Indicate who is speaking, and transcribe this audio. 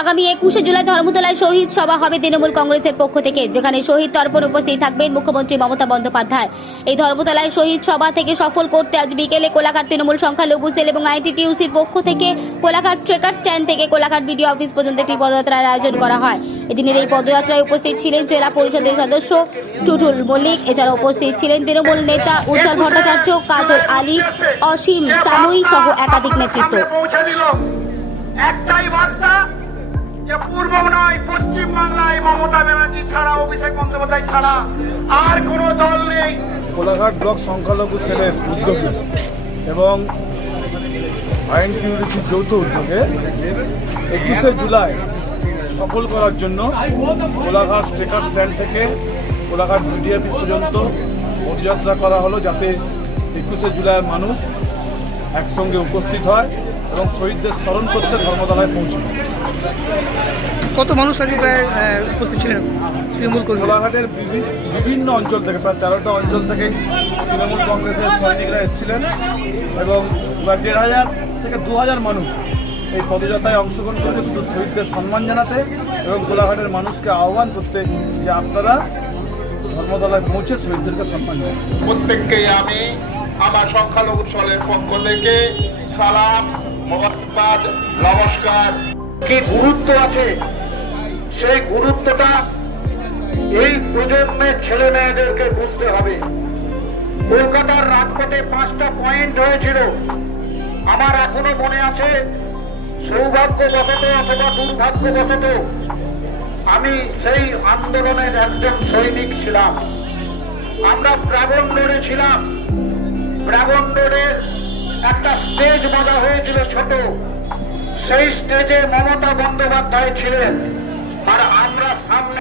Speaker 1: আগামী একুশে জুলাই ধর্মতলায় শহীদ সভা হবে তৃণমূল কংগ্রেসের পক্ষ থেকে, যেখানে শহীদ তর্পণ উপস্থিত থাকবেন মুখ্যমন্ত্রী মমতা বন্দ্যোপাধ্যায়। এই ধর্মতলায় শহীদ সভা থেকে সফল করতে আজ বিকেলে কোলাঘাট তৃণমূল সংখ্যালঘু সেল এবং আইটিটিউসির পক্ষ থেকে কোলাঘাট ট্রেকার স্ট্যান্ড থেকে কোলাঘাট বিডিও অফিস পর্যন্ত একটি পদযাত্রার আয়োজন করা হয়। এদিনের এই পদযাত্রায় উপস্থিত ছিলেন জেলা পরিষদের সদস্য টুটুল মল্লিক। এছাড়া উপস্থিত ছিলেন তৃণমূল নেতা উজ্জ্বল ভট্টাচার্য কাজল আলী অসীম সাময়ী সহ একাধিক নেতৃত্ব।
Speaker 2: একটাই বার্তা যে পূর্ব নয় পশ্চিম বাংলায় মমতা ব্যানার্জি ছাড়া অভিষেক বন্দ্যোপাধ্যায় ছাড়া আর কোনো দল নেই।
Speaker 3: কোলাঘাট ব্লক সংখ্যালঘু সেলের উদ্যোগে এবং আইন কিউরিটির যৌথ উদ্যোগে একুশে জুলাই সফল করার জন্য কোলাঘাট স্টেকার স্ট্যান্ড থেকে কোলাঘাট মিডিয়া অফিস পর্যন্ত পদযাত্রা করা হলো যাতে একুশে জুলাইয়ের মানুষ একসঙ্গে উপস্থিত হয় এবং শহীদদের স্মরণ করতে ধর্মতলায় পৌঁছে
Speaker 4: কত মানুষ আজকে প্রায় উপস্থিত ছিলেন? তৃণমূল
Speaker 3: কোলাঘাটের বিভি- বিভিন্ন অঞ্চল থেকে প্রায় তেরোটা অঞ্চল থেকে তৃণমূল কংগ্রেসের সৈনিকরা এসেছিলেন এবং প্রায় দেড় হাজার থেকে দু হাজার মানুষ এই পদযাত্রায় অংশগ্রহণ করেছে শুধু শহীদদের সম্মান জানাতে এবং গোলাঘাটের মানুষকে আহ্বান করতে যে আপনারা ধর্মতলায় পৌঁছে শহীদদেরকে সম্মান জানান।
Speaker 2: প্রত্যেককেই আমি আমার সংখ্যালঘু দলের পক্ষ থেকে সালাম নমস্কার। কি গুরুত্ব আছে? সেই গুরুত্বটা এই প্রজন্মের ছেলে মেয়েদেরকে বুঝতে হবে। কলকাতার রাজপথে পাঁচটা পয়েন্ট হয়েছিল। আমার এখনও মনে আছে সৌভাগ্যবশত অথবা দুর্ভাগ্যবশত আমি সেই আন্দোলনের একজন সৈনিক ছিলাম। আমরা প্রাগণ্ডরে ছিলাম। রোডের একটা স্টেজ বাঁধা হয়েছিল ছোট। সেই স্টেজে মমতা বন্দ্যোপাধ্যায় ছিলেন। আর আমরা সামনে